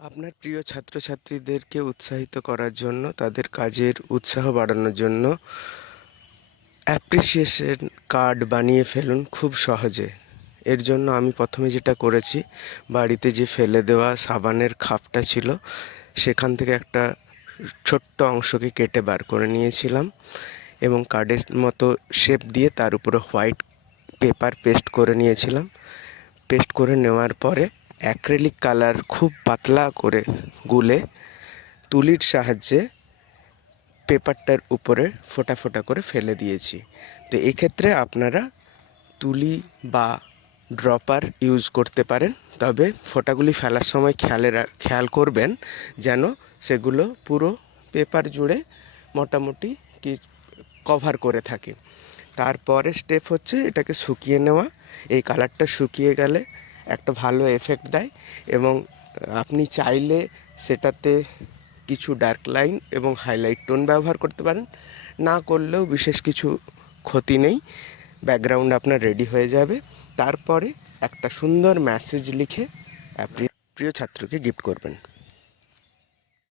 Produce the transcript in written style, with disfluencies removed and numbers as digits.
আপনার প্রিয় ছাত্রছাত্রীদেরকে উৎসাহিত করার জন্য, তাদের কাজের উৎসাহ বাড়ানোর জন্য অ্যাপ্রিসিয়েশন কার্ড বানিয়ে ফেলুন খুব সহজে। এর জন্য আমি প্রথমে যেটা করেছি, বাড়িতে যে ফেলে দেওয়া সাবানের খাপটা ছিল সেখান থেকে একটা ছোট্ট অংশকে কেটে বার করে নিয়েছিলাম এবং কার্ডের মতো শেপ দিয়ে তার উপরে হোয়াইট পেপার পেস্ট করে নিয়েছিলাম। পেস্ট করে নেওয়ার পরে অ্যাক্রিলিক কালার খুব পাতলা করে গুলে তুলির সাহায্যে পেপারটার উপরে ফোঁটা ফোঁটা করে ফেলে দিয়েছি। তো এক্ষেত্রে আপনারা তুলি বা ড্রপার ইউজ করতে পারেন, তবে ফোঁটাগুলি ফেলার সময় খেয়াল করবেন যেন সেগুলো পুরো পেপার জুড়ে মোটামুটি কি কভার করে থাকে। তারপরে স্টেপ হচ্ছে এটাকে শুকিয়ে নেওয়া। এই কালারটা শুকিয়ে গেলে একটা ভালো এফেক্ট দেয় এবং আপনি চাইলে সেটাতে কিছু ডার্ক লাইন এবং হাইলাইট টোন ব্যবহার করতে পারেন, না করলেও বিশেষ কিছু ক্ষতি নেই। ব্যাকগ্রাউন্ড আপনার রেডি হয়ে যাবে। তারপরে একটা সুন্দর মেসেজ লিখে আপনি প্রিয় ছাত্রকে গিফট করবেন।